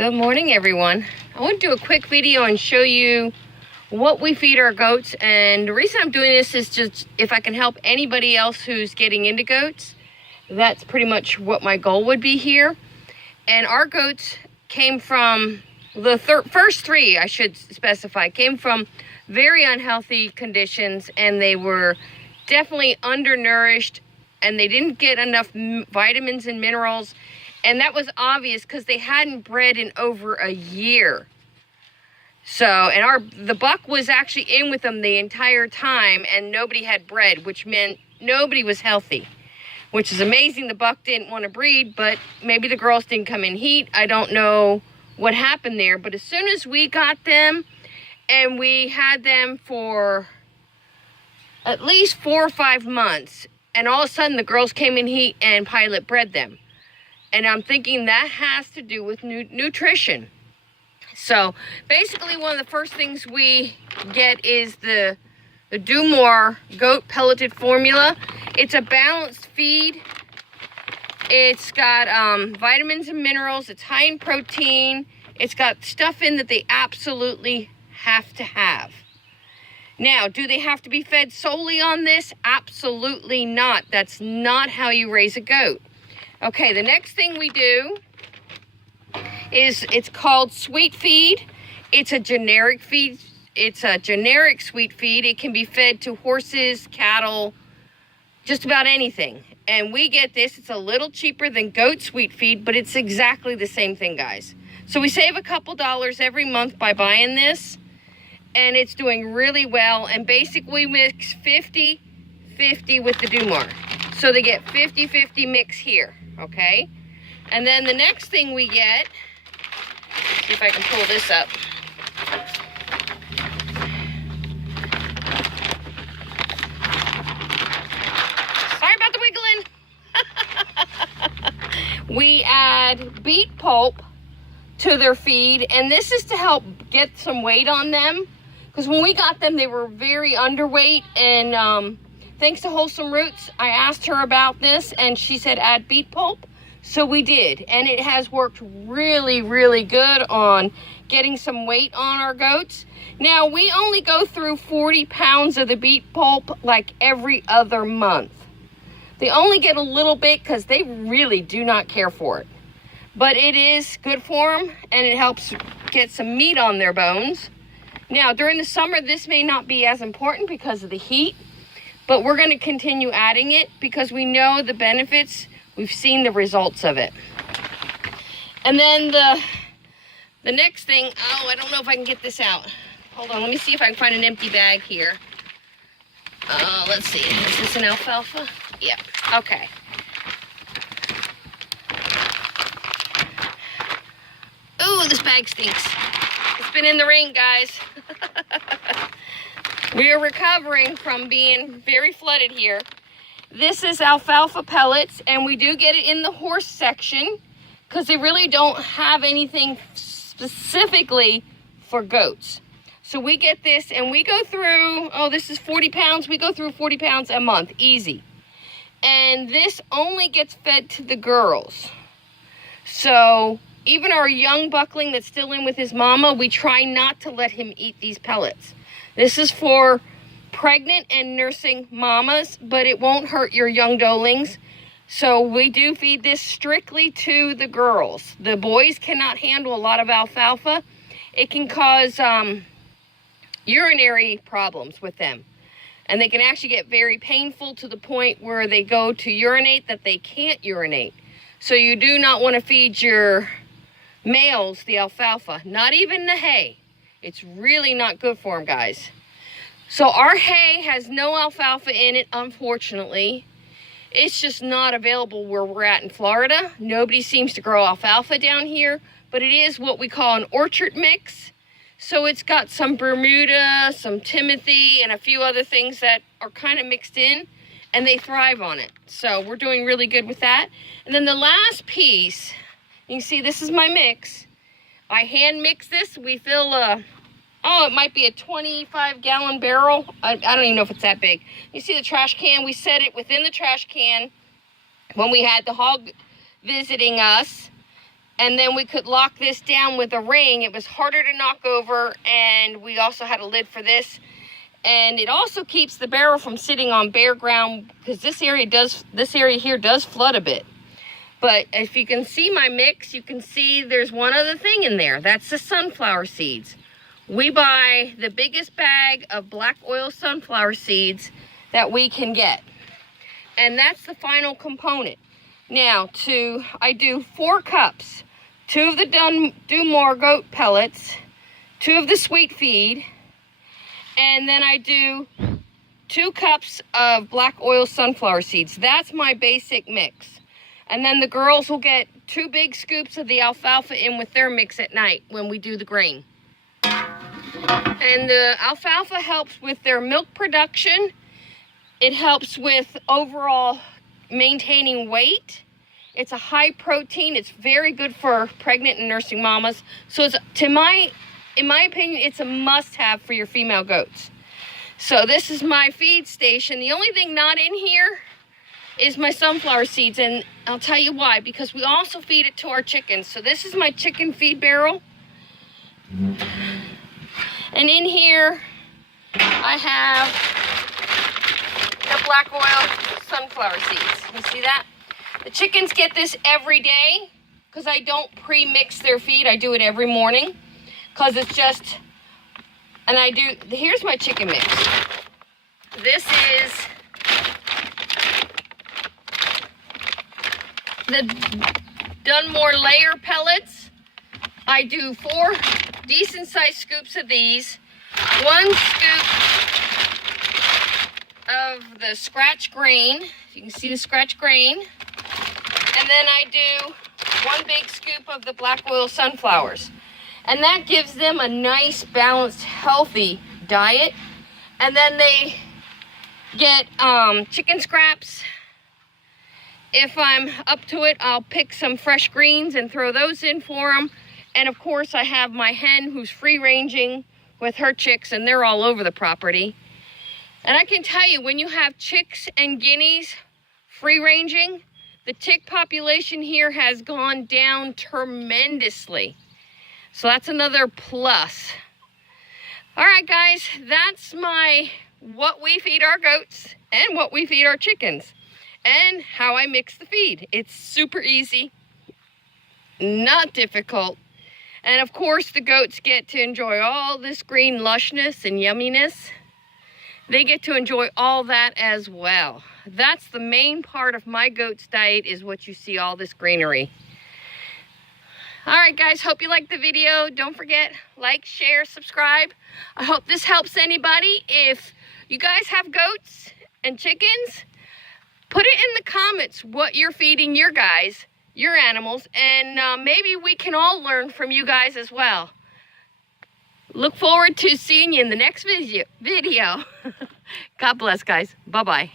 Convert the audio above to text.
Good morning, everyone. I want to do a quick video and show you what we feed our goats. And the reason I'm doing this is just if I can help anybody else who's getting into goats. That's pretty much what my goal would be here. And our goats came from, the first three, I should specify, came from very unhealthy conditions, and they were definitely undernourished, and they didn't get enough vitamins and minerals. And that was obvious because they hadn't bred in over a year. So, and the buck was actually in with them the entire time, and nobody had bred, which meant nobody was healthy, which is amazing. The buck didn't want to breed, but maybe the girls didn't come in heat. I don't know what happened there, but as soon as we got them, and we had them for at least 4 or 5 months, and all of a sudden the girls came in heat and Pilot bred them. And I'm thinking that has to do with nutrition. So basically one of the first things we get is the Do More goat pelleted formula. It's a balanced feed. It's got vitamins and minerals. It's high in protein. It's got stuff in that they absolutely have to have. Now, do they have to be fed solely on this? Absolutely not. That's not how you raise a goat. Okay, the next thing we do is, it's called sweet feed. It's a generic feed. It's a generic sweet feed. It can be fed to horses, cattle, just about anything. And we get this. It's a little cheaper than goat sweet feed, but it's exactly the same thing, guys. So we save a couple dollars every month by buying this, and it's doing really well. And basically we mix 50-50 with the Do More. So they get 50-50 mix here. Okay, and then the next thing we get, see if I can pull this up. Sorry about the wiggling. We add Beet Pulp to their feed, and this is to help get some weight on them, because when we got them, they were very underweight. And thanks to Wholesome Roots, I asked her about this, and she said add Beet Pulp. So we did, and it has worked really, really good on getting some weight on our goats. Now, we only go through 40 pounds of the Beet Pulp like every other month. They only get a little bit because they really do not care for it. But it is good for them, and it helps get some meat on their bones. Now, during the summer, this may not be as important because of the heat, but we're going to continue adding it because we know the benefits. We've seen the results of it. And then the next thing, oh, I don't know if I can get this out. Hold on, let me see if I can find an empty bag here. Let's see, is this an alfalfa? Yep, okay. Ooh, this bag stinks. It's been in the rain, guys. We are recovering from being very flooded here. This is alfalfa pellets, and we do get it in the horse section because they really don't have anything specifically for goats. So we get this, and we go through, oh, this is 40 pounds. We go through 40 pounds a month, easy. And this only gets fed to the girls. So even our young buckling that's still in with his mama, we try not to let him eat these pellets. This is for pregnant and nursing mamas, but it won't hurt your young doelings. So we do feed this strictly to the girls. The boys cannot handle a lot of alfalfa. It can cause urinary problems with them, and they can actually get very painful to the point where they go to urinate that they can't urinate. So you do not want to feed your males the alfalfa, not even the hay. It's really not good for them, guys. So our hay has no alfalfa in it, unfortunately. It's just not available where we're at in Florida. Nobody seems to grow alfalfa down here, but it is what we call an orchard mix. So it's got some Bermuda, some Timothy, and a few other things that are kind of mixed in, and they thrive on it. So we're doing really good with that. And then the last piece, you can see this is my mix. I hand mix this. We fill oh, it might be a 25-gallon barrel. I don't even know if it's that big. You see the trash can? We set it within the trash can when we had the hog visiting us. And then we could lock this down with a ring. It was harder to knock over, and we also had a lid for this. And it also keeps the barrel from sitting on bare ground, because this area here does flood a bit. But if you can see my mix, you can see there's one other thing in there. That's the sunflower seeds. We buy the biggest bag of black oil sunflower seeds that we can get. And that's the final component. Now, I do 4 cups. 2 of the Do More goat pellets, 2 of the sweet feed, and then I do 2 cups of black oil sunflower seeds. That's my basic mix. And then the girls will get 2 big scoops of the alfalfa in with their mix at night when we do the grain. And the alfalfa helps with their milk production. It helps with overall maintaining weight. It's a high protein. It's very good for pregnant and nursing mamas. So in my opinion, it's a must-have for your female goats. So this is my feed station. The only thing not in here is my sunflower seeds, and I'll tell you why. Because we also feed it to our chickens. So this is my chicken feed barrel. And in here, I have the black oil sunflower seeds. You see that? The chickens get this every day because I don't pre-mix their feed. I do it every morning because it's just, and here's my chicken mix. This is the Dunmore layer pellets. I do 4 decent sized scoops of these, 1 scoop of the scratch grain. You can see the scratch grain. And then I do 1 big scoop of the black oil sunflowers. And that gives them a nice, balanced, healthy diet. And then they get chicken scraps. If I'm up to it, I'll pick some fresh greens and throw those in for them. And of course, I have my hen who's free-ranging with her chicks, and they're all over the property. And I can tell you, when you have chicks and guineas free-ranging, the tick population here has gone down tremendously. So that's another plus. All right, guys, that's what we feed our goats and what we feed our chickens and how I mix the feed. It's super easy, not difficult. And of course, the goats get to enjoy all this green lushness and yumminess. They get to enjoy all that as well. That's the main part of my goat's diet, is what you see, all this greenery. All right, guys, hope you liked the video. Don't forget, like, share, subscribe. I hope this helps anybody. If you guys have goats and chickens, put it in the comments what you're feeding your animals, and maybe we can all learn from you guys as well. Look forward to seeing you in the next video. God bless, guys. Bye-bye.